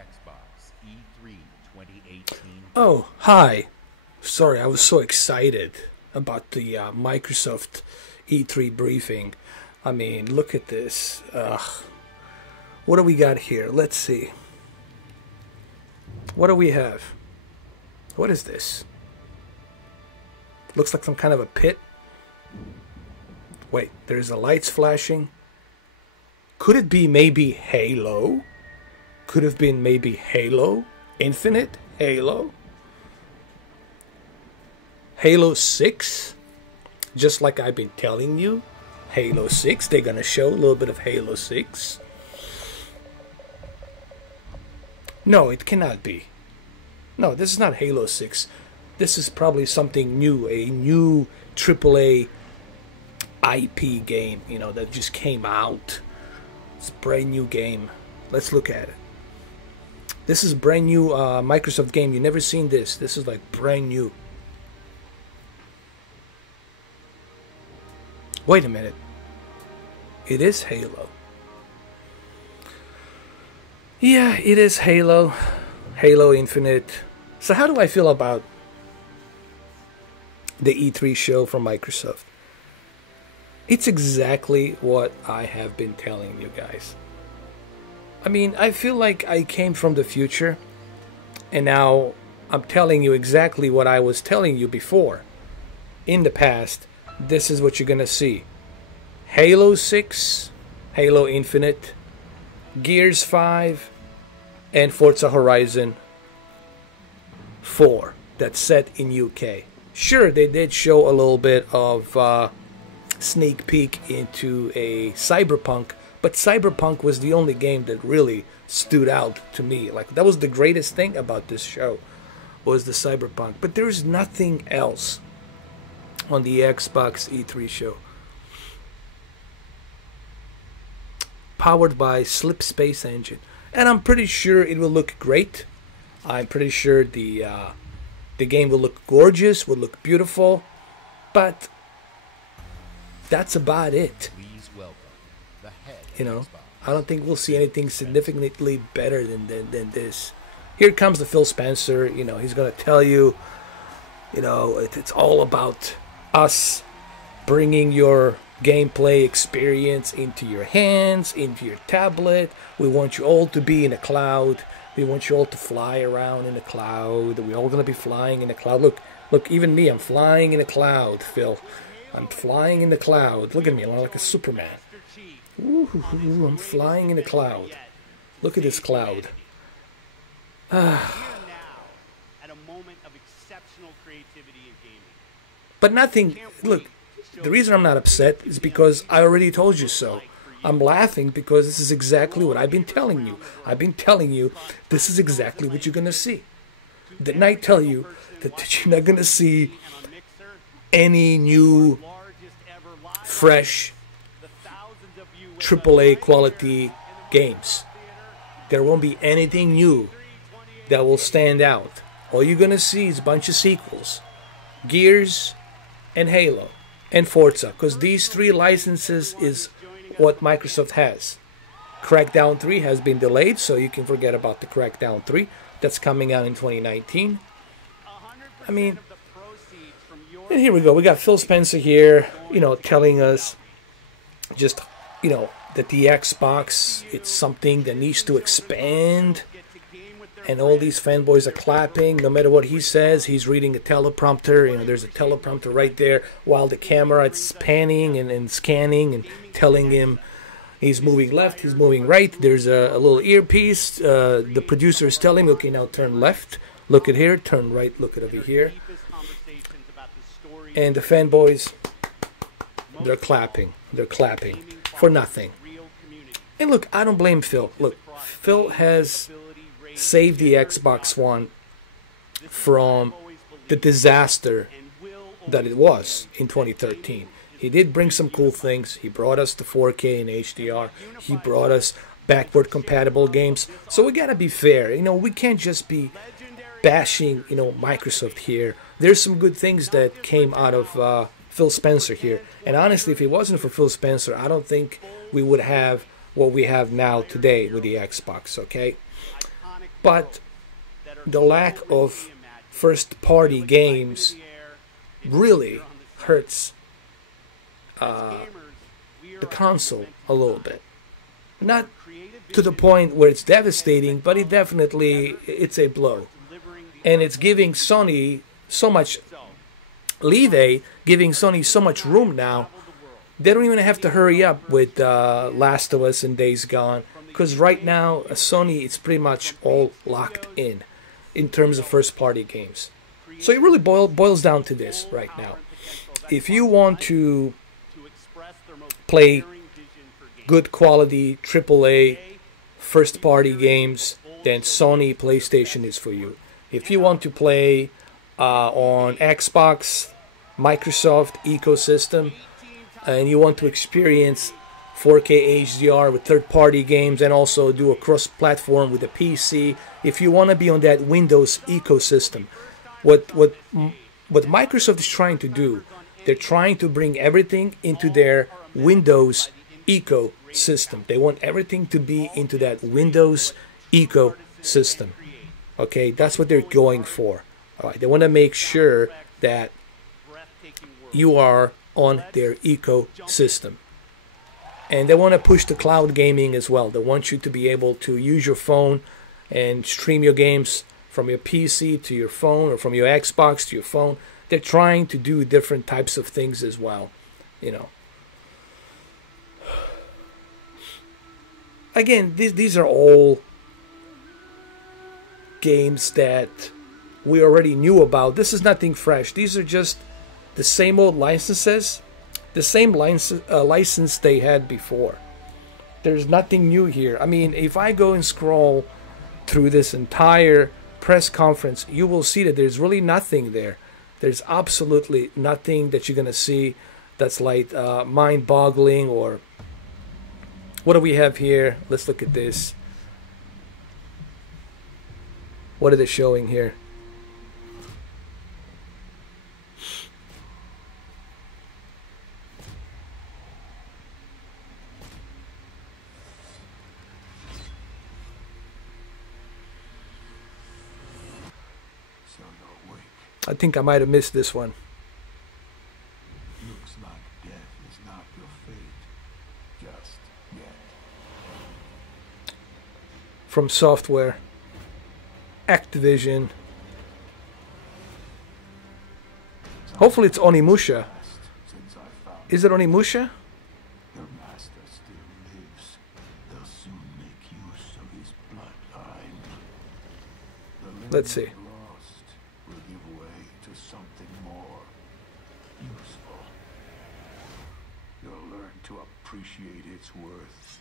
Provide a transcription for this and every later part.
Xbox E3 2018. Oh, hi. Sorry, I was so excited about the Microsoft E3 briefing. I mean, look at this. What do we got here? Let's see. What do we have? What is this? Looks like some kind of a pit. Wait, there's the lights flashing. Could it be maybe Halo? Could have been maybe Halo? Infinite? Halo? Halo 6? Just like I've been telling you. Halo 6. They're going to show a little bit of Halo 6. No, it cannot be. No, this is not Halo 6. This is probably something new. A new AAA IP game, that just came out. It's a brand new game. Let's look at it. This is brand new Microsoft game. You've never seen this. This is like brand new. Wait a minute. It is Halo. Yeah, it is Halo. Halo Infinite. So how do I feel about the E3 show from Microsoft? It's exactly what I have been telling you guys. I mean, I feel like I came from the future, and now I'm telling you exactly what I was telling you before. In the past, this is what you're going to see. Halo 6, Halo Infinite, Gears 5, and Forza Horizon 4. That's set in UK. Sure, they did show a little bit of sneak peek into a Cyberpunk, but Cyberpunk was the only game that really stood out to me. Like, that was the greatest thing about this show, was the Cyberpunk. But there's nothing else on the Xbox E3 show. Powered by Slip Space Engine. And I'm pretty sure it will look great. I'm pretty sure the game will look gorgeous, will look beautiful. But that's about it. Please welcome the head I don't think we'll see anything significantly better than this. Here comes the Phil Spencer. He's going to tell you, it's all about us bringing your gameplay experience into your hands, into your tablet. We want you all to be in the cloud. We want you all to fly around in the cloud. We're all going to be flying in the cloud. Look, even me, I'm flying in the cloud, Phil. I'm flying in the cloud. Look at me, I'm like a Superman. Ooh, I'm flying in the cloud. Look at this cloud. But nothing, look, the reason I'm not upset is because I already told you so. I'm laughing because this is exactly what I've been telling you. I've been telling you this is exactly what you're going to see. Didn't I tell you that you're not going to see any new, fresh, AAA quality games? There won't be anything new that will stand out. All you're going to see is a bunch of sequels. Gears and Halo and Forza. Because these three licenses is what Microsoft has. Crackdown 3 has been delayed, so you can forget about the Crackdown 3. That's coming out in 2019. I mean, and here we go. We got Phil Spencer here, telling us just, that the Xbox, it's something that needs to expand. And all these fanboys are clapping. No matter what he says, he's reading a teleprompter. There's a teleprompter right there while the camera is panning and scanning and telling him he's moving left, he's moving right. There's a little earpiece. The producer is telling him, okay, now turn left. Look at here. Turn right. Look at over here. And the fanboys, they're clapping. They're clapping for nothing. And look, I don't blame Phil. Look, Phil has saved the Xbox One from the disaster that it was in 2013. He did bring some cool things. He brought us the 4K and HDR. He brought us backward compatible games. So we gotta be fair. We can't just be bashing, Microsoft here. There's some good things that came out of Phil Spencer here. And honestly, if it wasn't for Phil Spencer, I don't think we would have what we have now today with the Xbox, okay? But the lack of first-party games really hurts the console a little bit. Not to the point where it's devastating, but it's a blow. And it's giving Sony so much leeway, giving Sony so much room now. They don't even have to hurry up with Last of Us and Days Gone, because right now Sony is pretty much all locked in terms of first-party games. So it really boils down to this right now. If you want to play good quality AAA first-party games, then Sony PlayStation is for you. If you want to play on Xbox, Microsoft ecosystem, and you want to experience 4K HDR with third-party games and also do a cross-platform with a PC, if you want to be on that Windows ecosystem, what Microsoft is trying to do, they're trying to bring everything into their Windows ecosystem. They want everything to be into that Windows ecosystem. Okay, that's what they're going for. All right, they want to make sure that you are on their ecosystem. And they want to push the cloud gaming as well. They want you to be able to use your phone and stream your games from your PC to your phone, or from your Xbox to your phone. They're trying to do different types of things as well, you know. Again, these are all games that we already knew about. This is nothing fresh. These are just the same old licenses, the same license they had before. There's nothing new here. I mean, if I go and scroll through this entire press conference, you will see that there's really nothing there. There's absolutely nothing that you're going to see that's like mind-boggling. Or what do we have here? Let's look at this. What are they showing here? I think I might have missed this one. Looks like death is not your fate just yet. From Software, Activision. Hopefully it's Onimusha. Is it Onimusha? Your master still lives. They'll soon make use of his bloodline. Let's see. Lost will give way to something more useful. You'll learn to appreciate its worth.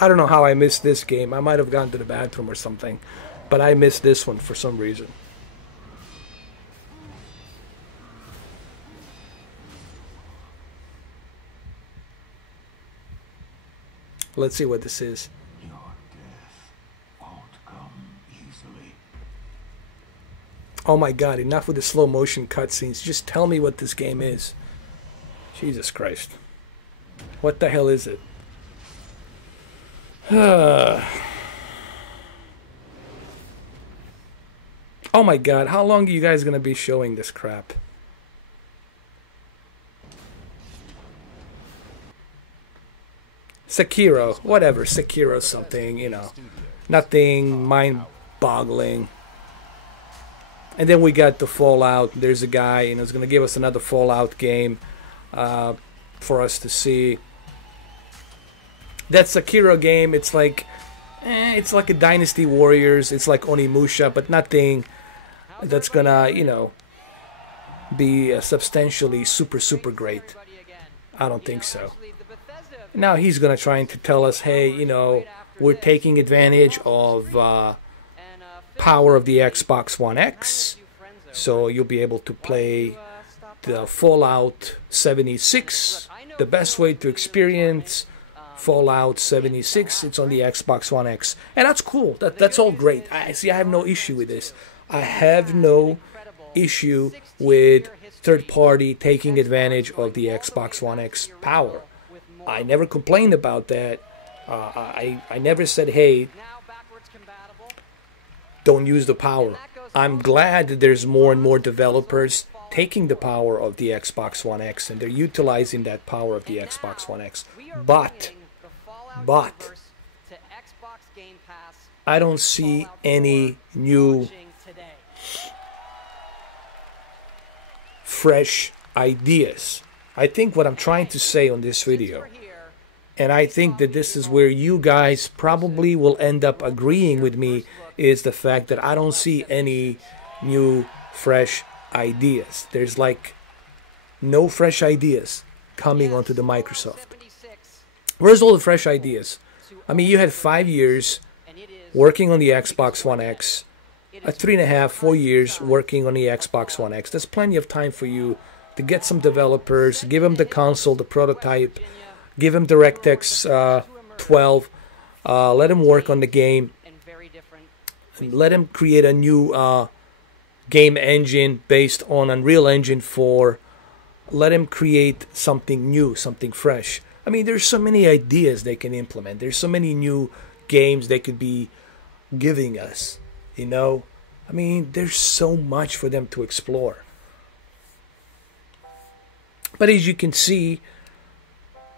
I don't know how I missed this game. I might have gone to the bathroom or something, but I missed this one for some reason. Let's see what this is. Your death won't come easily. Oh my god, enough with the slow motion cutscenes. Just tell me what this game is. Jesus Christ. What the hell is it? Oh my god, how long are you guys gonna be showing this crap? Sekiro, whatever, Sekiro something, you know. Nothing mind-boggling. And then we got the Fallout. There's a guy, you know, who's gonna give us another Fallout game for us to see. That Sekiro game, it's like a Dynasty Warriors. It's like Onimusha, but nothing that's gonna, you know, be substantially super great. I don't think so. Now he's gonna try to tell us, hey, you know, we're taking advantage of power of the Xbox One X, so you'll be able to play the Fallout 76. The best way to experience Fallout 76, it's on the Xbox One X. And that's cool. That's all great. I have no issue with this. I have no issue with third party taking advantage of the Xbox One X power. I never complained about that. I never said, hey, don't use the power. I'm glad that there's more and more developers taking the power of the Xbox One X, and they're utilizing that power of the Xbox One X. But I don't see any new fresh ideas. I think what I'm trying to say on this video, and I think that this is where you guys probably will end up agreeing with me, is the fact that I don't see any new fresh ideas. There's like no fresh ideas coming onto the Microsoft. Where's all the fresh ideas? I mean, you had 5 years working on the Xbox One X, 3.5, 4 years working on the Xbox One X. There's plenty of time for you to get some developers, give them the console, the prototype, give them DirectX 12, let them work on the game, and let them create a new game engine based on Unreal Engine 4. Let them create something new, something fresh. I mean, there's so many ideas they can implement. There's so many new games they could be giving us, you know? I mean, there's so much for them to explore. But as you can see,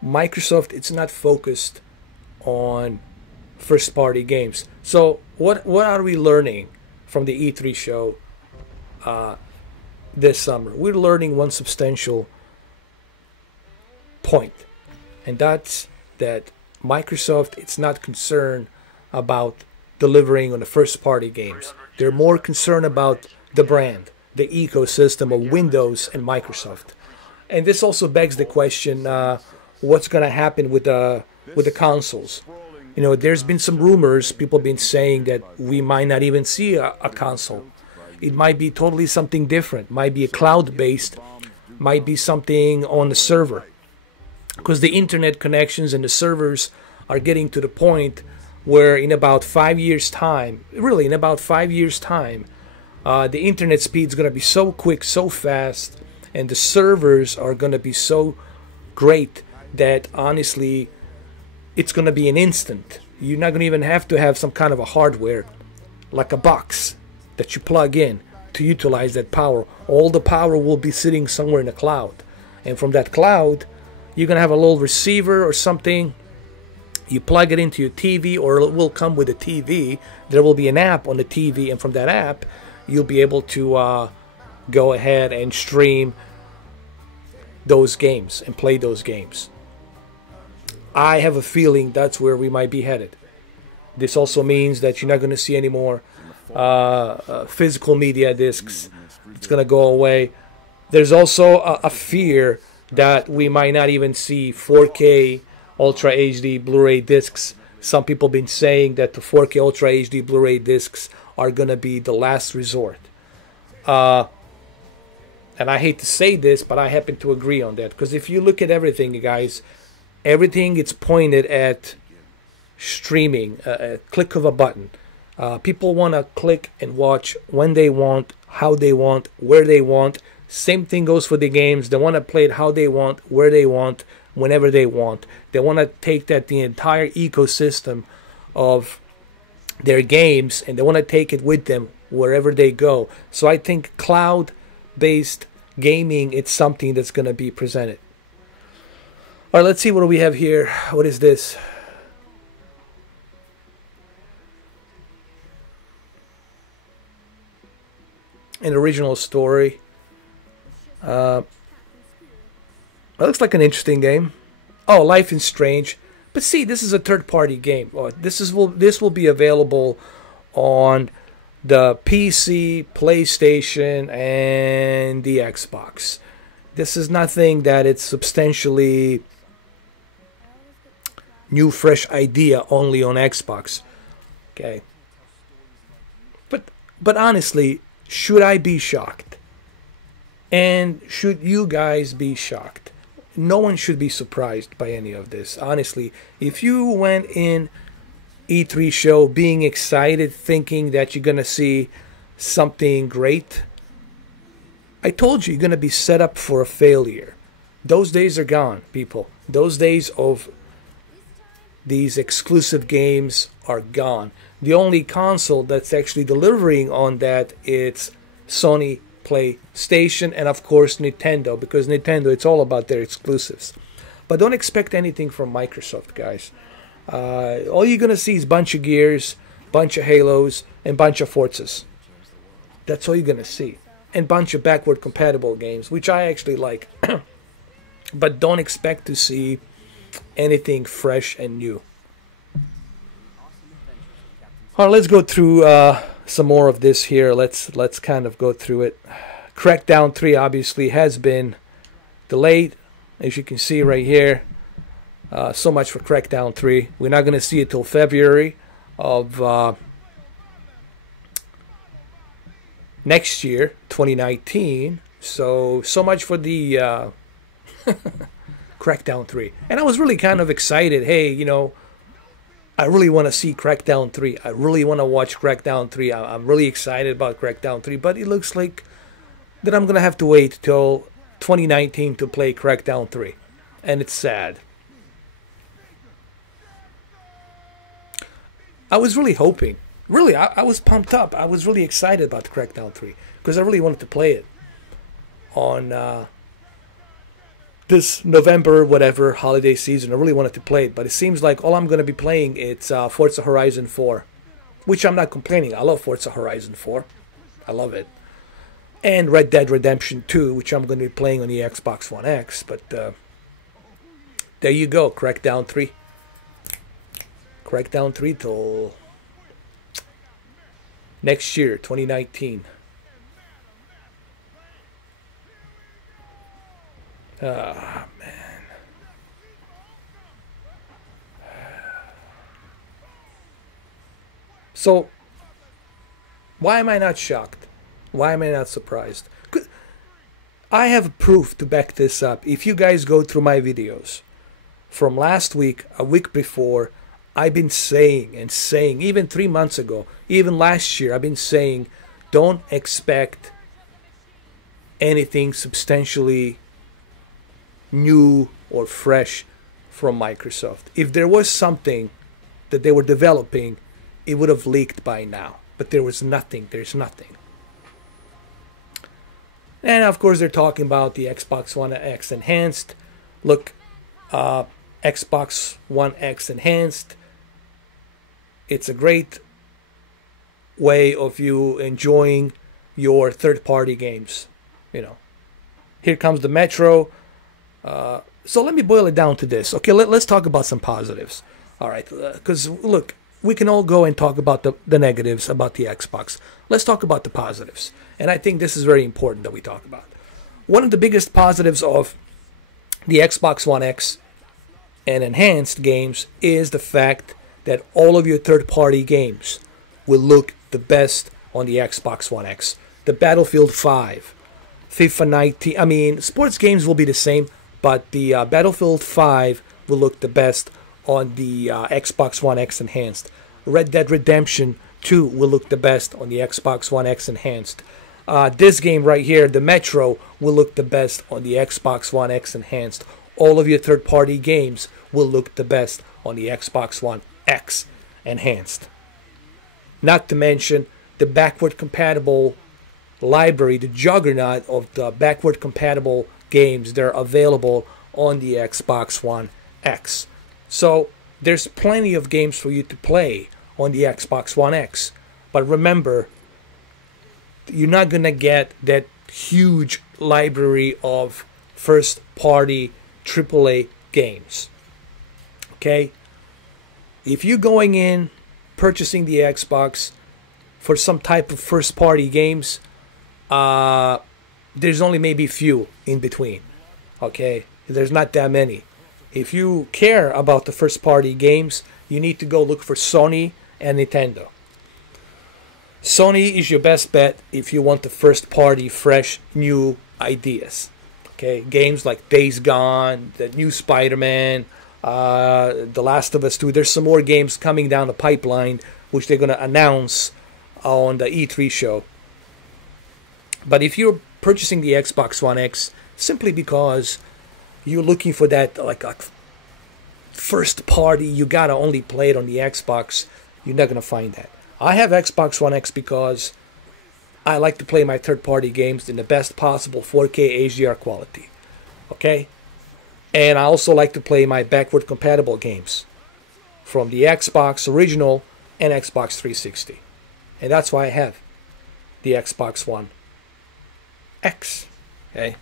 Microsoft, it's not focused on first-party games. So what are we learning from the E3 show this summer? We're learning one substantial point, and that's that Microsoft, it's not concerned about delivering on the first-party games. They're more concerned about the brand, the ecosystem of Windows and Microsoft. And this also begs the question, what's going to happen with the consoles? You know, there's been some rumors, people have been saying that we might not even see a console. It might be totally something different. Might be a cloud-based, might be something on the server. Because the internet connections and the servers are getting to the point where in about 5 years' time, really in about 5 years' time, the internet speed is going to be so quick, so fast, and the servers are going to be so great that honestly, it's going to be an instant. You're not going to even have to have some kind of a hardware, like a box that you plug in to utilize that power. All the power will be sitting somewhere in the cloud. And from that cloud, you're going to have a little receiver or something. You plug it into your TV, or it will come with a TV. There will be an app on the TV, and from that app, you'll be able to go ahead and stream those games and play those games. I have a feeling that's where we might be headed. This also means that you're not going to see any more physical media discs. It's going to go away. There's also a fear that we might not even see 4K Ultra HD Blu-ray discs. Some people have been saying that the 4K Ultra HD Blu-ray discs are going to be the last resort. And I hate to say this, but I happen to agree on that. Because if you look at everything, you guys, everything is pointed at streaming, a click of a button. People want to click and watch when they want, how they want, where they want. Same thing goes for the games. They want to play it how they want, where they want, whenever they want. They want to take that the entire ecosystem of their games, and they want to take it with them wherever they go. So I think cloud-based gaming, it's something that's going to be presented. All right, let's see what we have here. What is this? An original story. It looks like an interesting game. Oh, Life is Strange. But see, this is a third-party game. This will be available on the PC, PlayStation, and the Xbox. This is nothing that it's substantially new, fresh idea only on Xbox. Okay. But honestly, should I be shocked? And should you guys be shocked? no one should be surprised by any of this. Honestly, if you went in E3 show being excited, thinking that you're going to see something great, I told you you're going to be set up for a failure. Those days are gone, people. Those days of these exclusive games are gone. The only console that's actually delivering on that, it's Sony PlayStation, and of course Nintendo, because Nintendo, it's all about their exclusives. But don't expect anything from Microsoft, guys. All you're gonna see is bunch of Gears, bunch of Halos, and bunch of Forzas. That's all you're gonna see, and bunch of backward compatible games, which I actually like. But don't expect to see anything fresh and new. All right, let's go through some more of this here. Let's kind of go through it. Crackdown 3 obviously has been delayed, as you can see right here. So much for Crackdown 3. We're not going to see it till February of next year, 2019. So much for the Crackdown 3. And I was really kind of excited. Hey, you know, I really want to see Crackdown 3. I really want to watch Crackdown 3. I'm really excited about Crackdown 3. But it looks like that I'm going to have to wait till 2019 to play Crackdown 3. And it's sad. I was really hoping. Really, I was pumped up. I was really excited about Crackdown 3. Because I really wanted to play it on this November, whatever, holiday season. I really wanted to play it. But it seems like all I'm going to be playing it's Forza Horizon 4. Which I'm not complaining. I love Forza Horizon 4. I love it. And Red Dead Redemption 2, which I'm going to be playing on the Xbox One X. But there you go, Crackdown 3. Crackdown 3 till next year, 2019. Ah, man. So, why am I not shocked? Why am I not surprised? I have proof to back this up. If you guys go through my videos from last week, a week before, I've been saying and saying, even 3 months ago, even last year, I've been saying, don't expect anything substantially new or fresh from Microsoft. If there was something that they were developing, it would have leaked by now. But there was nothing. There's nothing. And of course, they're talking about the Xbox One X Enhanced. Look, Xbox One X Enhanced. It's a great way of you enjoying your third-party games. You know, here comes the Metro. So let me boil it down to this. Okay, let's talk about some positives. All right, because look, we can all go and talk about the negatives about the Xbox. Let's talk about the positives. And I think this is very important that we talk about. One of the biggest positives of the Xbox One X and Enhanced games is the fact that all of your third-party games will look the best on the Xbox One X. The Battlefield 5, FIFA 19, I mean, sports games will be the same, but the Battlefield 5 will look the best on the Xbox One X Enhanced. Red Dead Redemption 2 will look the best on the Xbox One X Enhanced. This game right here, the Metro, will look the best on the Xbox One X Enhanced. All of your third-party games will look the best on the Xbox One X Enhanced. Not to mention the backward compatible library, the juggernaut of the backward compatible games that are available on the Xbox One X. So there's plenty of games for you to play on the Xbox One X. But remember, you're not going to get that huge library of first-party AAA games. Okay? If you're going in, purchasing the Xbox for some type of first-party games, there's only maybe few in between. Okay? There's not that many. If you care about the first-party games, you need to go look for Sony and Nintendo. Sony is your best bet if you want the first-party, fresh, new ideas. Okay, games like Days Gone, the new Spider-Man, The Last of Us 2. There's some more games coming down the pipeline, which they're going to announce on the E3 show. But if you're purchasing the Xbox One X simply because you're looking for that like a first party, you gotta only play it on the Xbox, you're not gonna find that. I have Xbox One X because I like to play my third-party games in the best possible 4K HDR quality. Okay? And I also like to play my backward compatible games from the Xbox original and Xbox 360. And that's why I have the Xbox One X. Okay?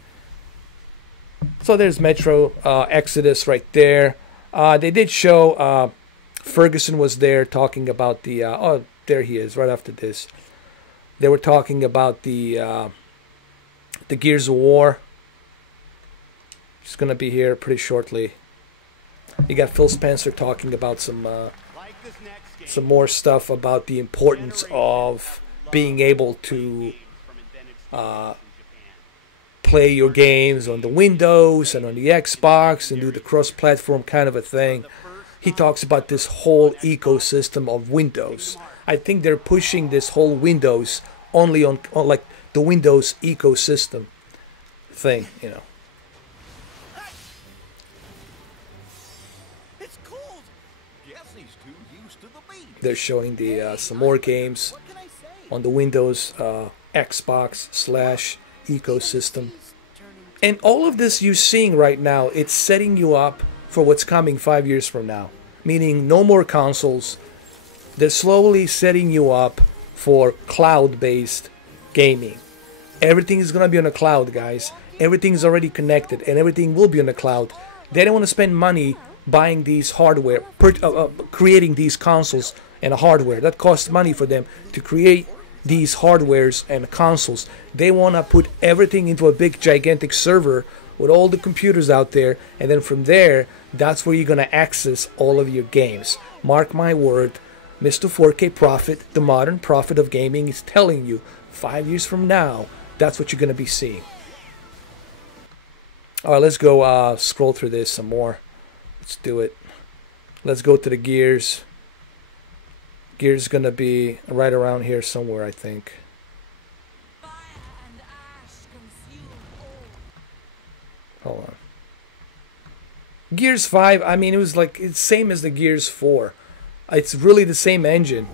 So there's Metro Exodus right there. They did show Ferguson was there talking about the... oh, there he is, right after this. They were talking about the Gears of War. It's going to be here pretty shortly. You got Phil Spencer talking about some more stuff about the importance of being able to play your games on the Windows and on the Xbox and do the cross-platform kind of a thing. He talks about this whole ecosystem of Windows. I think they're pushing this whole Windows only on like the Windows ecosystem thing, you know. It's cold. Guess he's too used to the beat. They're showing the some more games on the Windows Xbox / ecosystem. And all of this you're seeing right now, it's setting you up for what's coming 5 years from now. Meaning no more consoles. They're slowly setting you up for cloud-based gaming. Everything is going to be on the cloud, guys. Everything is already connected, and everything will be on the cloud. They don't want to spend money buying these hardware, creating these consoles and hardware. That costs money for them to create these hardwares and consoles. They want to put everything into a big, gigantic server with all the computers out there, and then from there, that's where you're going to access all of your games. Mark my word. Mr. 4K Prophet, the modern prophet of gaming, is telling you 5 years from now, that's what you're going to be seeing. Alright, let's go scroll through this some more. Let's do it. Let's go to the Gears. Gears is going to be right around here somewhere, I think. Hold on. Gears 5, I mean, it was like, it's same as the Gears 4. It's really the same engine.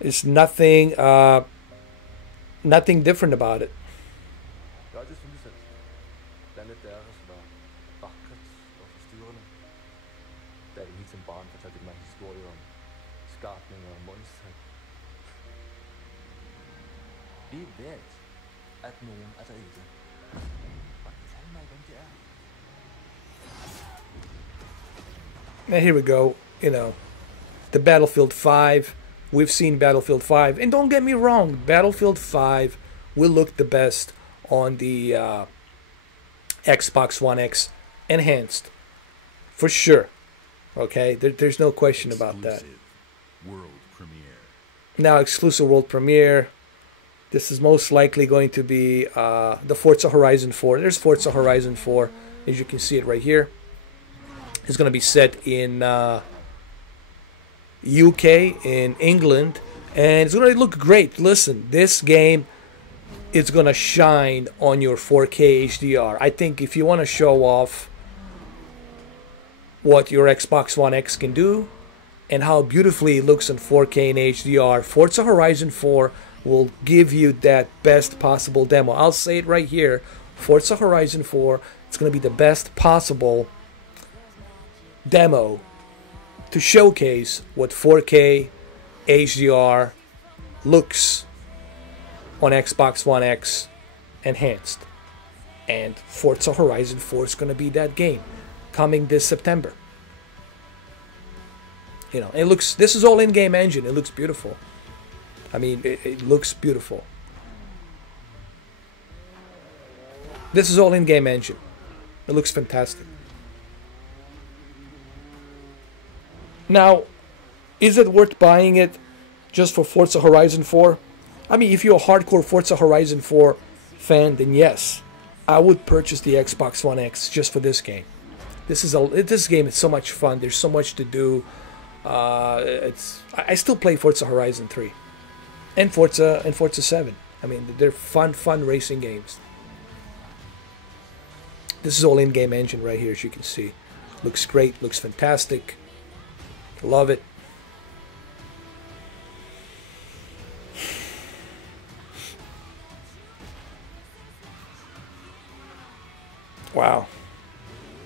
It's nothing nothing different about it. Ja, det synes jeg. Blandt andet deres var vakkert og forstyrrende. Da jeg lige som barn fortalte mig historier om skabninger og monstre. Vi ved, at nogen er derude. Og fortæl mig, hvem det er. And here we go, you know, the Battlefield 5. We've seen Battlefield 5. And don't get me wrong, Battlefield 5 will look the best on the Xbox One X enhanced. For sure. Okay, there's no question about that. World premiere. Now, exclusive world premiere. This is most likely going to be the Forza Horizon 4. There's Forza Horizon 4, as you can see it right here. It's going to be set in UK, in England, and it's going to look great. Listen, this game is going to shine on your 4K HDR. I think if you want to show off what your Xbox One X can do and how beautifully it looks in 4K and HDR, Forza Horizon 4 will give you that best possible demo. I'll say it right here. Forza Horizon 4, it's going to be the best possible demo to showcase what 4K HDR looks on Xbox One X enhanced. And Forza Horizon 4 is going to be that game coming this September. You know, it looks, this is all in-game engine. It looks beautiful. I mean, it looks beautiful. This is all in-game engine. It looks fantastic. Now, is it worth buying it just for Forza Horizon 4? I mean, if you're a hardcore Forza Horizon 4 fan, then yes, I would purchase the Xbox One X just for this game. This game is so much fun. There's so much to do. I still play Forza Horizon 3 and Forza 7. I mean, they're fun racing games. This is all in-game engine right here, as you can see. Looks great. Looks fantastic. Love it. Wow.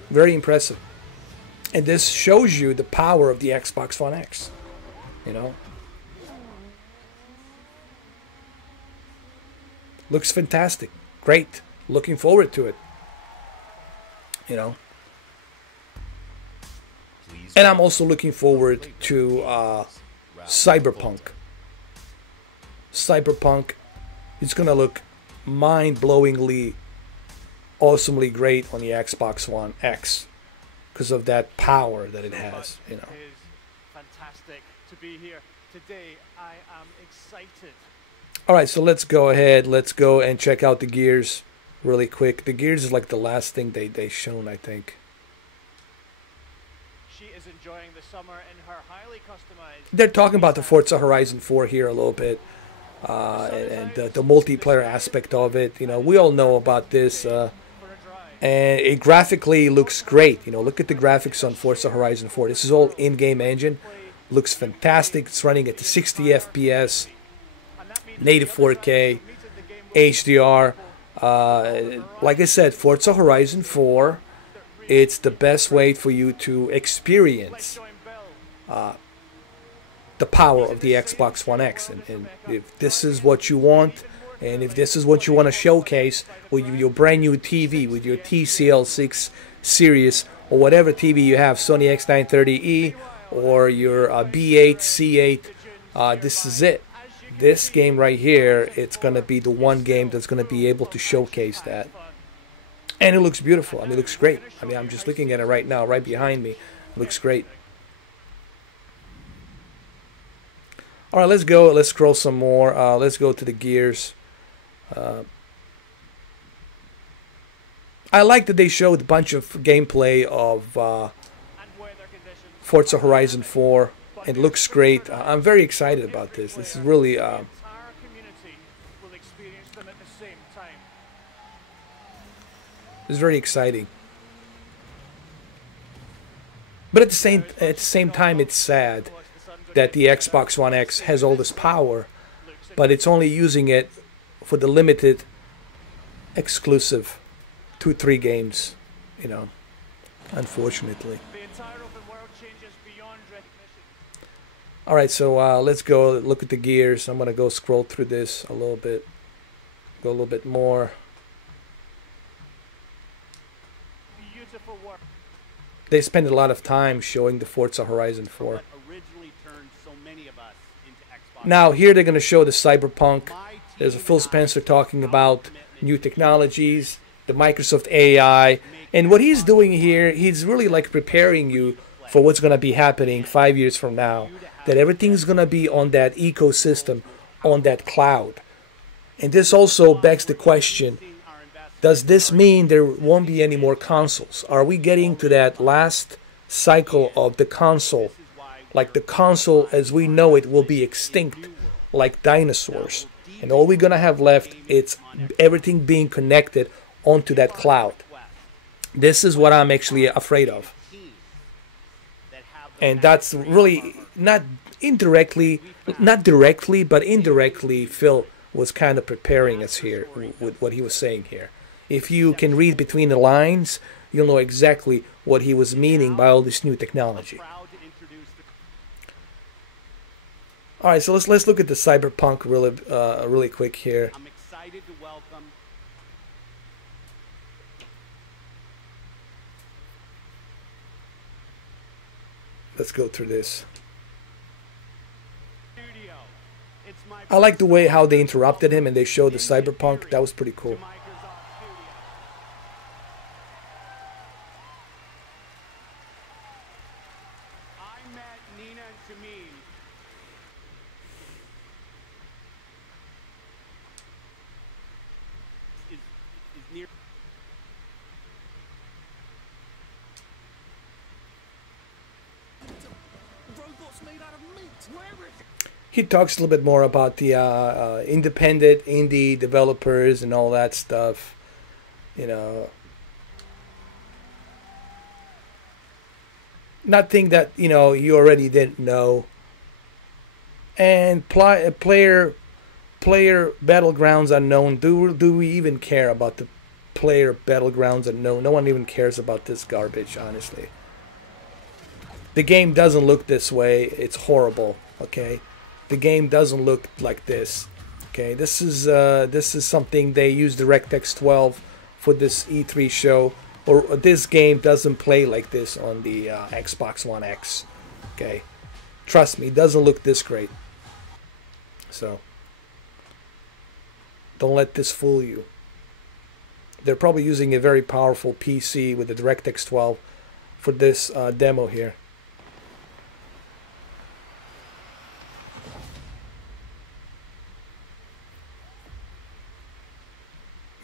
Very impressive. And this shows you the power of the Xbox One X. You know? Looks fantastic. Great. Looking forward to it. You know? And I'm also looking forward to Cyberpunk. Cyberpunk is going to look mind-blowingly, awesomely great on the Xbox One X because of that power that it has, you know. It is fantastic to be here today. I am excited. All right, so let's go ahead. Let's go and check out the gears really quick. The gears is like the last thing they shown, I think. She is enjoying the summer in her highly customized. They're talking about the Forza Horizon 4 here a little bit, and the multiplayer aspect of it. You know, we all know about this, and it graphically looks great. You know, look at the graphics on Forza Horizon 4. This is all in-game engine. Looks fantastic. It's running at the 60 FPS, native 4K, HDR. Like I said, Forza Horizon 4, it's the best way for you to experience the power of the Xbox One X. And if this is what you want, and if this is what you want to showcase with your brand new TV, with your TCL6 series, or whatever TV you have, Sony X930E, or your B8, C8, this is it. This game right here, it's going to be the one game that's going to be able to showcase that. And it looks beautiful. I mean, it looks great. I mean, I'm just looking at it right now, right behind me. It looks great. All right, let's go. Let's scroll some more. Let's go to the gears. I like that they showed a bunch of gameplay of Forza Horizon 4. It looks great. I'm very excited about this. This is really... It's very exciting. But at the same time, it's sad that the Xbox One X has all this power, but it's only using it for the limited, exclusive 2-3 games, you know, unfortunately. All right, so let's go look at the gears. I'm going to go scroll through this a little bit, go a little bit more. They spend a lot of time showing the Forza Horizon 4. Now here they're going to show the Cyberpunk. There's a Phil Spencer talking about new technologies, the Microsoft AI, and what he's doing here, he's really like preparing you for what's going to be happening 5 years from now. That everything's going to be on that ecosystem, on that cloud. And this also begs the question, does this mean there won't be any more consoles? Are we getting to that last cycle of the console? Like the console as we know it will be extinct, like dinosaurs. And all we're going to have left is everything being connected onto that cloud. This is what I'm actually afraid of. And that's really not directly, but indirectly, Phil was kind of preparing us here with what he was saying here. If you can read between the lines, you'll know exactly what he was meaning by all this new technology. All right, so let's look at the Cyberpunk really quick here. I'm excited to welcome. Let's go through this. I like the way how they interrupted him and they showed the Cyberpunk. That was pretty cool. He talks a little bit more about the independent indie developers and all that stuff. You know, nothing that you already didn't know. And player battlegrounds unknown. Do we even care about the player battlegrounds unknown? No one even cares about this garbage, honestly. The game doesn't look this way. It's horrible. Okay, the game doesn't look like this. Okay, this is something they use DirectX 12 for this E3 show. Or this game doesn't play like this on the Xbox One X. Okay, trust me, it doesn't look this great. So don't let this fool you. They're probably using a very powerful PC with the DirectX 12 for this demo here.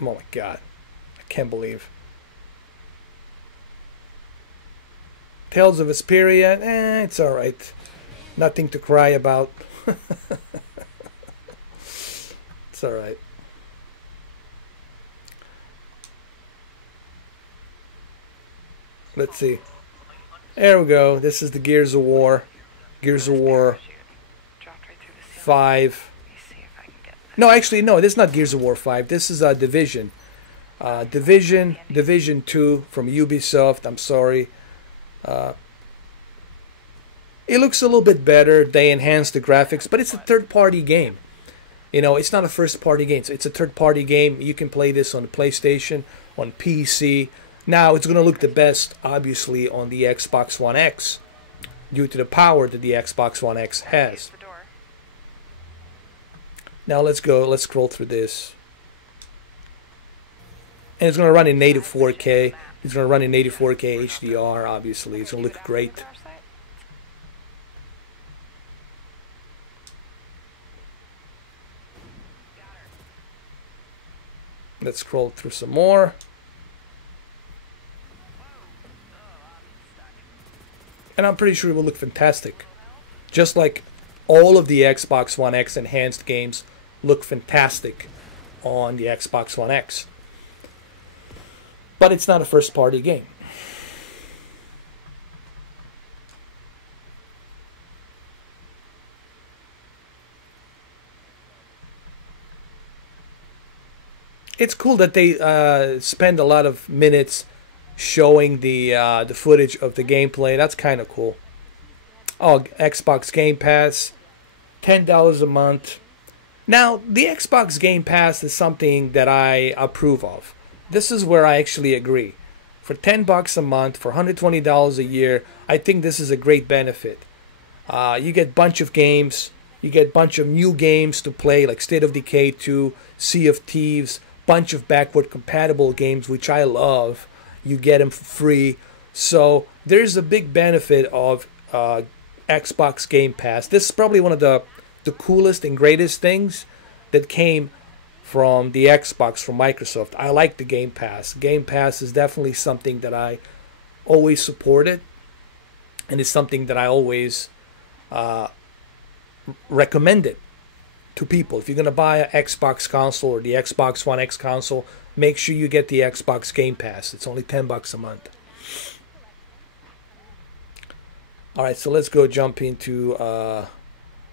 Oh my god, I can't believe. Tales of Vesperia, it's alright. Nothing to cry about. It's alright. Let's see. There we go. This is the Gears of War. Gears of War 5. No, actually, no. This is not Gears of War 5. This is Division. Division 2 from Ubisoft. I'm sorry. It looks a little bit better. They enhanced the graphics, but it's a third-party game. You know, it's not a first-party game. It's a third-party game. You can play this on the PlayStation, on PC. Now, it's going to look the best, obviously, on the Xbox One X, due to the power that the Xbox One X has. Now, let's go. Let's scroll through this. And it's going to run in native 4K. It's going to run in native 4K HDR, obviously. It's going to look great. Let's scroll through some more. And I'm pretty sure it will look fantastic. Just like all of the Xbox One X enhanced games look fantastic on the Xbox One X. But it's not a first-party game. It's cool that they spend a lot of minutes showing the footage of the gameplay. That's kind of cool. Oh, Xbox Game Pass, $10 a month. Now, the Xbox Game Pass is something that I approve of. This is where I actually agree. For $10 a month, for $120 a year, I think this is a great benefit. You get a bunch of games. You get a bunch of new games to play, like State of Decay 2, Sea of Thieves, bunch of backward compatible games, which I love. You get them for free. So there's a big benefit of Xbox Game Pass. This is probably one of the coolest and greatest things that came from the Xbox, from Microsoft. I like the Game Pass. Game Pass is definitely something that I always supported, and it's something that I always recommended to people. If you're going to buy an Xbox console or the Xbox One X console, make sure you get the Xbox Game Pass. It's only $10 a month. Alright, so let's go jump into...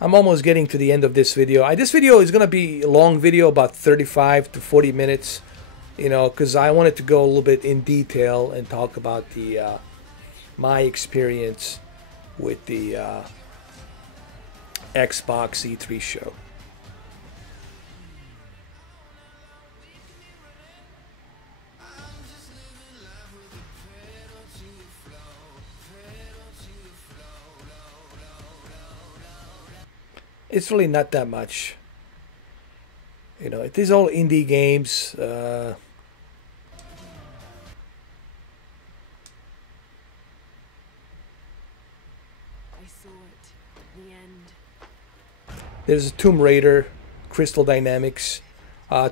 I'm almost getting to the end of this video. This video is going to be a long video, about 35 to 40 minutes. You know, because I wanted to go a little bit in detail and talk about the my experience with the Xbox E3 show. It's really not that much. You know, it is all indie games. I saw it. The end. There's a Tomb Raider, Crystal Dynamics.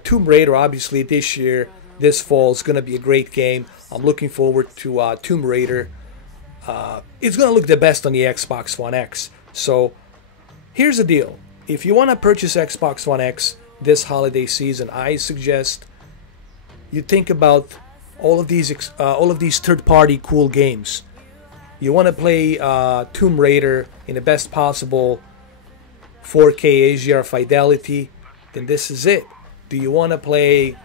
Tomb Raider, obviously, this year, this fall, is going to be a great game. I'm looking forward to Tomb Raider. It's going to look the best on the Xbox One X. So Here's the deal. If you want to purchase Xbox One X this holiday season, I suggest you think about all of these third-party cool games. You want to play Tomb Raider in the best possible 4K HDR fidelity, then this is it. Do you want to play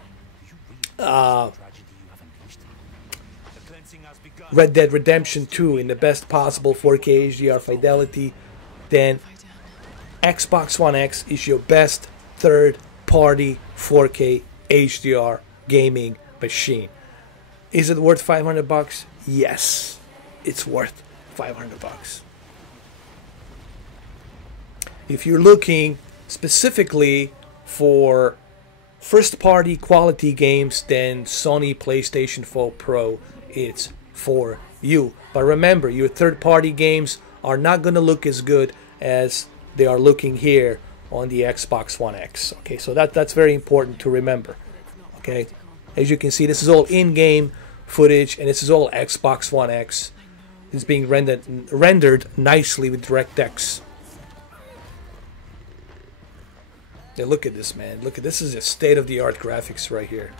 Red Dead Redemption 2 in the best possible 4K HDR fidelity, then Xbox One X is your best third-party 4K HDR gaming machine. Is it worth $500? Yes, it's worth $500. If you're looking specifically for first-party quality games, then Sony PlayStation 4 Pro, it's for you. But remember, your third-party games are not going to look as good as they are looking here on the Xbox One X. Okay, so that's very important to remember. Okay, as you can see, this is all in-game footage, and this is all Xbox One X. It's being rendered nicely with DirectX. Yeah, look at this, man. Look at this. Is a state-of-the-art graphics right here.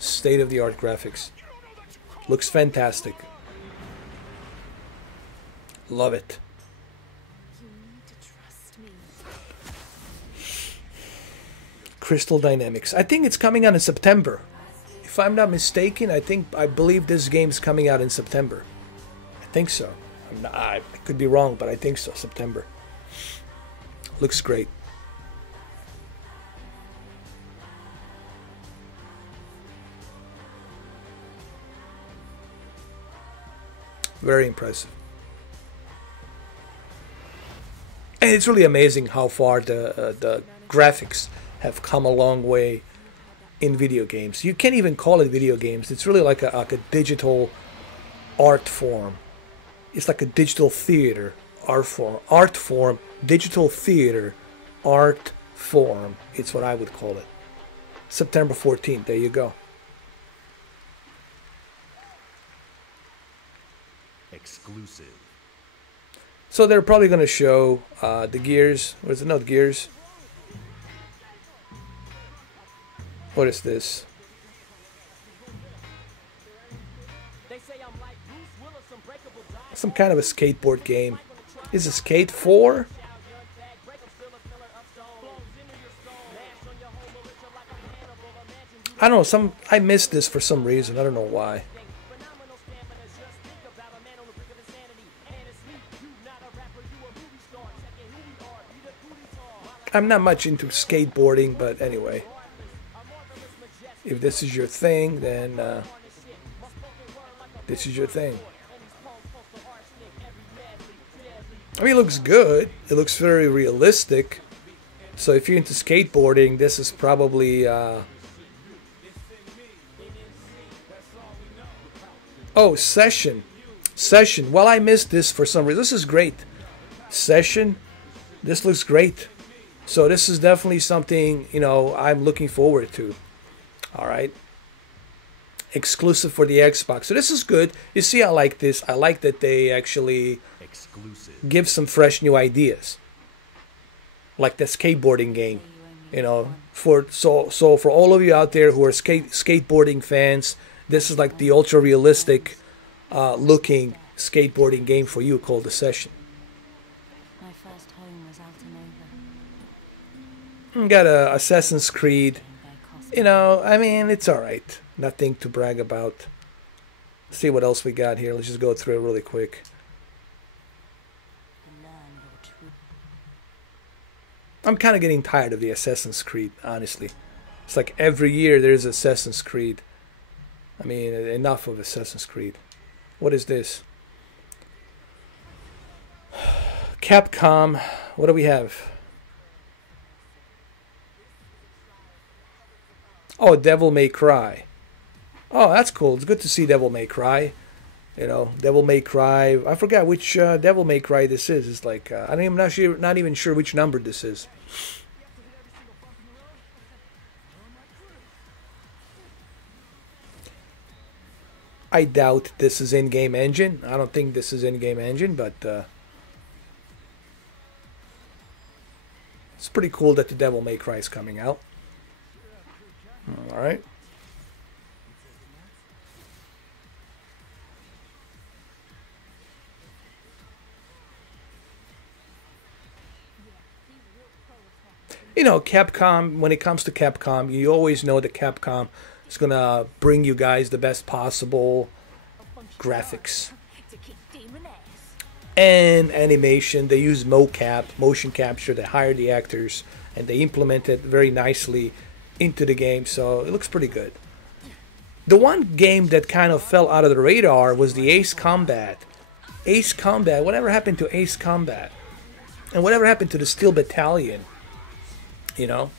State-of-the-art graphics. Looks fantastic. Love it. You need to trust me. Crystal Dynamics. I think it's coming out in September. If I'm not mistaken, I believe this game's coming out in September. I think so. I could be wrong, but I think so. September. Looks great. Very impressive. And it's really amazing how far the graphics have come a long way in video games. You can't even call it video games. It's really like a digital art form. It's like a digital theater art form, digital theater art form. It's what I would call it. September 14th. There you go. Exclusive. So they're probably going to show the Gears. What is it? No, the Gears. What is this? Some kind of a skateboard game. Is it Skate 4? I don't know. I missed this for some reason. I don't know why. I'm not much into skateboarding, but anyway. If this is your thing, then this is your thing. I mean, it looks good. It looks very realistic. So if you're into skateboarding, this is probably... Oh, Session. Session. Well, I missed this for some reason. This is great. Session. This looks great. So this is definitely something, you know, I'm looking forward to. All right. Exclusive for the Xbox. So this is good. You see, I like this. I like that they actually give some fresh new ideas. Like the skateboarding game. You know, for all of you out there who are skateboarding fans, this is like the ultra realistic looking skateboarding game for you called The Session. My first home was Got a Assassin's Creed. You know, I mean, it's alright. Nothing to brag about. Let's see what else we got here. Let's just go through it really quick. I'm kind of getting tired of the Assassin's Creed, honestly. It's like every year there's Assassin's Creed. I mean, enough of Assassin's Creed. What is this? Capcom. What do we have? Oh, Devil May Cry. Oh, that's cool. It's good to see Devil May Cry. You know, Devil May Cry. I forgot which Devil May Cry this is. It's like I'm not even sure which number this is. I doubt this is in-game engine. I don't think this is in-game engine, but It's pretty cool that the Devil May Cry is coming out. All right. You know, Capcom, when it comes to Capcom, you always know that Capcom is going to bring you guys the best possible graphics and animation. They use mocap, motion capture. They hire the actors and they implement it very nicely into the game, so it looks pretty good. The one game that kind of fell out of the radar was the Ace Combat. Ace Combat, whatever happened to Ace Combat? And whatever happened to the Steel Battalion? You know,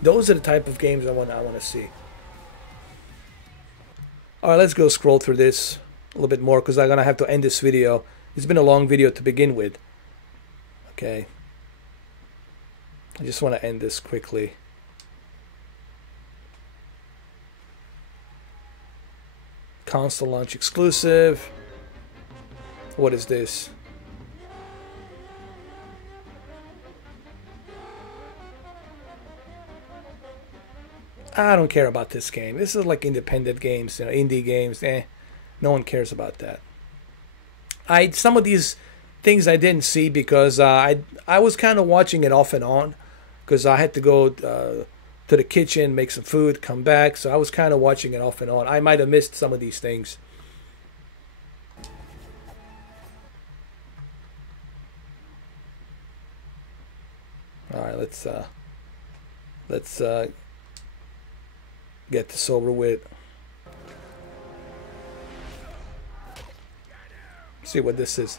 those are the type of games I want to see. All right, let's go scroll through this a little bit more because I'm gonna have to end this video. It's been a long video to begin with. Okay, I just want to end this quickly. Console launch exclusive. What is this? I don't care about this game. This is like independent games, you know, indie games. No one cares about that. Some of these things I didn't see because I was kind of watching it off and on because I had to go to the kitchen, make some food, come back. So I was kind of watching it off and on. I might have missed some of these things. All right, let's get this over with. See what this is.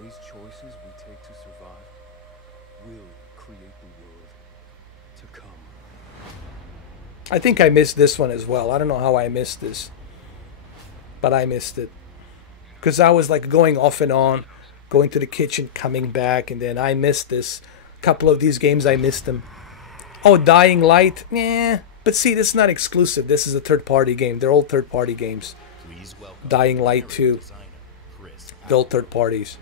These choices we take to survive will create the world to come. I think I missed this one as well. I don't know how I missed this, but I missed it. Because I was like going off and on, going to the kitchen, coming back, and then I missed this. A couple of these games, I missed them. Oh, Dying Light? Yeah. But see, this is not exclusive. This is a third-party game. They're all third-party games. Dying Light 2. They're all third parties.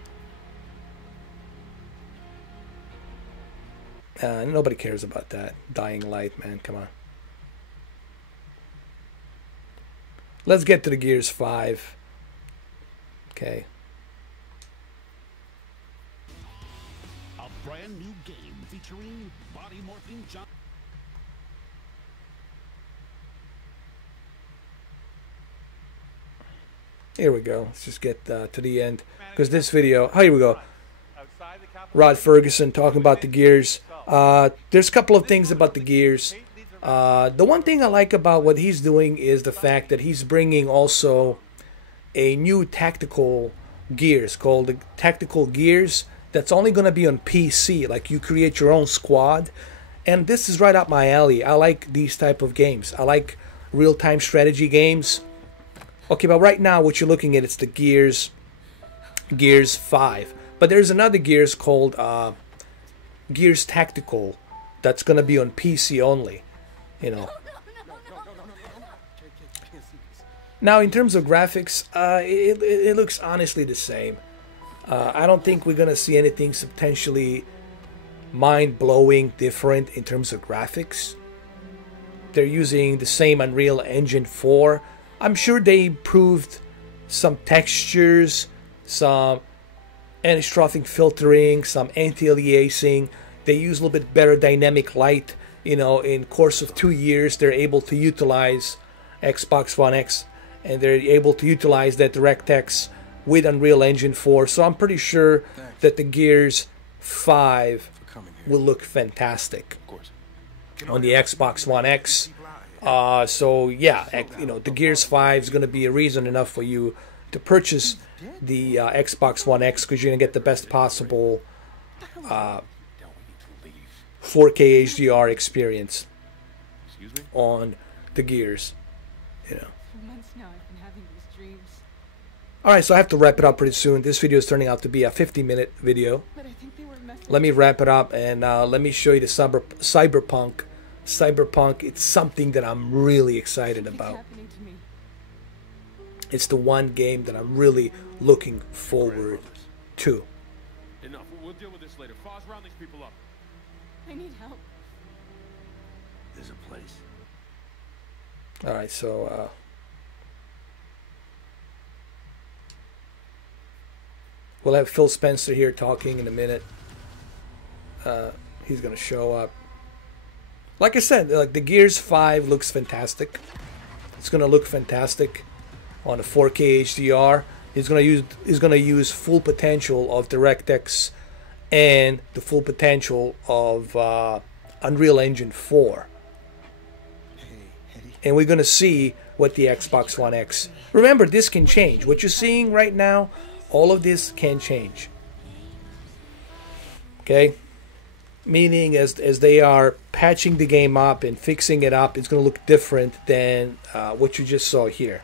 Nobody cares about that. Dying Light, man. Come on. Let's get to the Gears 5. Okay. A brand new game featuring body morphing John. Here we go. Let's just get to the end because this video. Oh, here we go. Rod Ferguson talking about the Gears. There's a couple of things about the Gears. The one thing I like about what he's doing is the fact that he's bringing also a new tactical Gears called the Tactical Gears that's only going to be on PC. Like you create your own squad, and this is right up my alley. I like these type of games. I like real-time strategy games. Okay, but right now what you're looking at, it's the Gears 5. But there's another Gears called Gears Tactical that's going to be on PC only. You know. Now, in terms of graphics, it looks honestly the same. I don't think we're going to see anything substantially mind-blowing different in terms of graphics. They're using the same Unreal Engine 4. I'm sure they improved some textures, some anisotropic filtering, some anti-aliasing. They use a little bit better dynamic light. You know, in course of 2 years, they're able to utilize Xbox One X, and they're able to utilize that DirectX with Unreal Engine 4. So I'm pretty sure that the Gears 5 will look fantastic on the Xbox One X. So yeah, you know, the Gears 5 is going to be a reason enough for you to purchase the Xbox One X, because you're going to get the best possible 4K HDR experience on the Gears. You know. For months now I've been having these dreams. Alright, so I have to wrap it up pretty soon. This video is turning out to be a 50-minute video. But I think they were messing. Let me wrap it up and let me show you the Cyberpunk Cyberpunk, it's something that I'm really excited It's about. happening to me. It's the one game that I'm really looking forward to. Enough. We'll deal with this later. Foz, round these people up. I need help. There's a place. All right, so we'll have Phil Spencer here talking in a minute. He's gonna show up. Like I said, like the Gears 5 looks fantastic. It's gonna look fantastic on a 4K HDR. He's gonna use full potential of DirectX and the full potential of Unreal Engine 4. And we're gonna see what the Xbox One X. Remember, this can change. What you're seeing right now, all of this can change. Okay? Meaning, as they are patching the game up and fixing it up, it's going to look different than what you just saw here.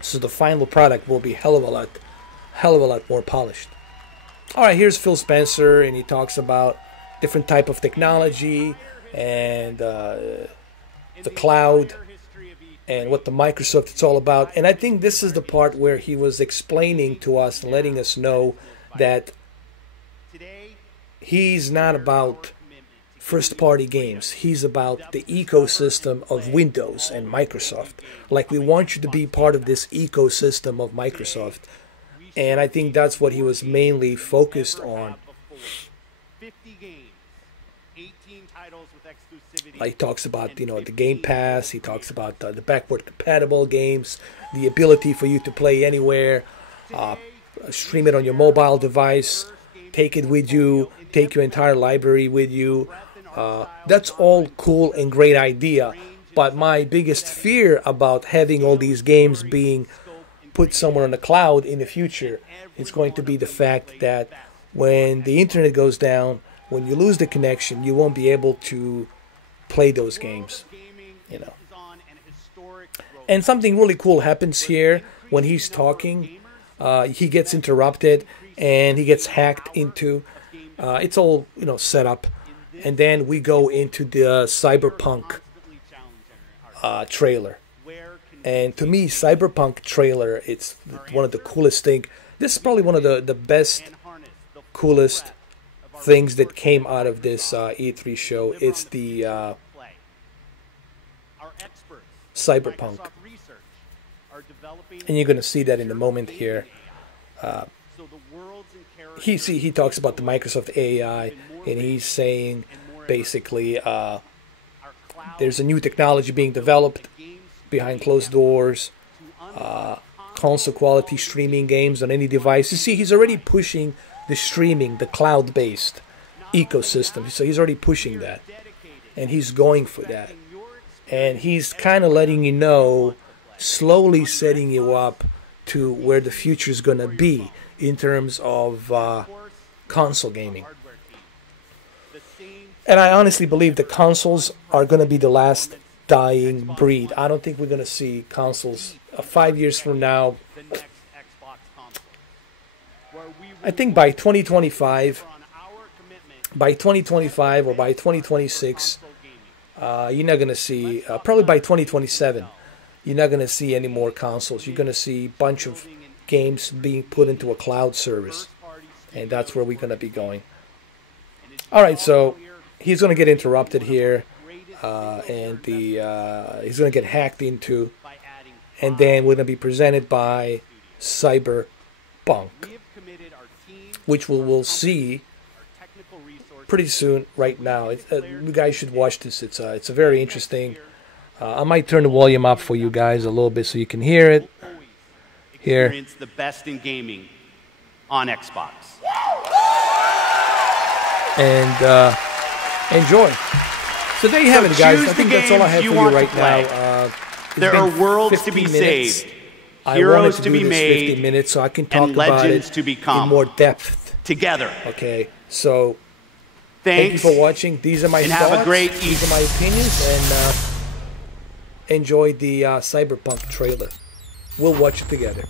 So the final product will be hell of a lot more polished. All right, here's Phil Spencer, and he talks about different type of technology and the cloud and what the Microsoft it's all about. And I think this is the part where he was explaining to us, letting us know that he's not about first-party games. He's about the ecosystem of Windows and Microsoft. Like, we want you to be part of this ecosystem of Microsoft. And I think that's what he was mainly focused on. 50 games, 18 titles with exclusivity. He talks about, you know, the Game Pass. He talks about the backward compatible games, the ability for you to play anywhere, stream it on your mobile device, take it with you, take your entire library with you. That's all cool and great idea. But my biggest fear about having all these games being put somewhere on the cloud in the future is going to be the fact that when the internet goes down, when you lose the connection, you won't be able to play those games, you know. And something really cool happens here when he's talking. He gets interrupted and he gets hacked into. It's all, you know, set up, and then we go into the Cyberpunk trailer. And to me, Cyberpunk trailer, it's one of the coolest things. This is probably one of the best, coolest things that came out of this E3 show. It's the Cyberpunk. And you're going to see that in a moment here. He talks about the Microsoft AI, and he's saying basically there's a new technology being developed behind closed doors, console quality streaming games on any device. You see, he's already pushing the streaming, the cloud-based ecosystem. So he's already pushing that, and he's going for that. And he's kind of letting you know, slowly setting you up to where the future is going to be in terms of console gaming. And I honestly believe the consoles are going to be the last dying breed. I don't think we're going to see consoles 5 years from now. I think by 2025 or by 2026, you're not going to see, probably by 2027, you're not going to see any more consoles. You're going to see a bunch of games being put into a cloud service. And that's where we're going to be going. All right, so he's going to get interrupted here. And he's going to get hacked into. And then we're going to be presented by Cyberpunk, which we'll see pretty soon right now. You guys should watch this. It's a very interesting. I might turn the volume up for you guys a little bit so you can hear it. Here. Experience the best in gaming on Xbox. And enjoy. So there you have it, guys. I think that's all I have for you right now. There are worlds to be saved, heroes to be made, 15 minutes, so I can talk and about legends it to become in more depth. Together. Okay, so Thanks, thank you for watching. These are my and thoughts. Have a great These are my opinions, and enjoy the Cyberpunk trailer. We'll watch it together.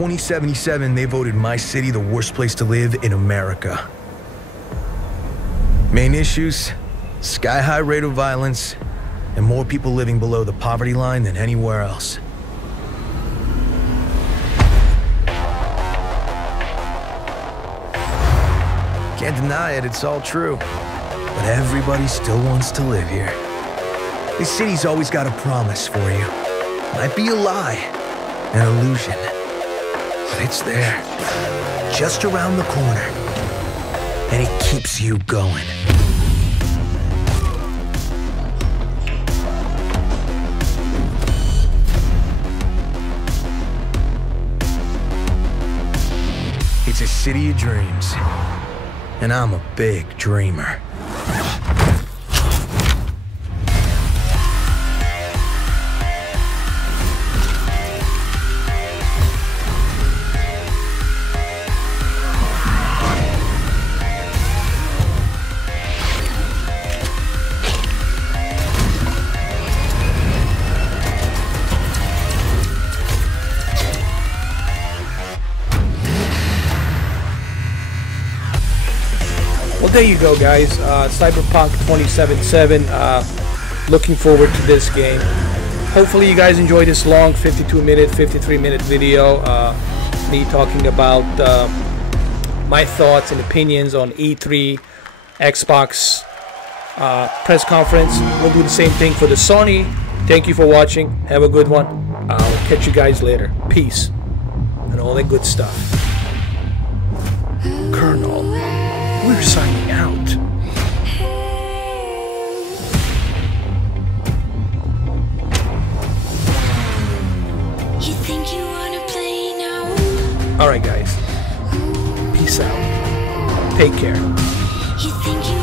2077, they voted my city the worst place to live in America. Main issues, sky-high rate of violence, and more people living below the poverty line than anywhere else. Can't deny it, it's all true. But everybody still wants to live here. This city's always got a promise for you. Might be a lie, an illusion. But it's there, just around the corner. And it keeps you going. It's a city of dreams. And I'm a big dreamer. Well, there you go, guys. Cyberpunk 2077. Looking forward to this game. Hopefully you guys enjoy this long 52-minute, 53-minute video. Me talking about my thoughts and opinions on E3, Xbox press conference. We'll do the same thing for the Sony. Thank you for watching. Have a good one. I'll catch you guys later. Peace. And all that good stuff. Colonel, we're signing out. You think you wanna play now? Alright, guys. Peace out. Take care. You think you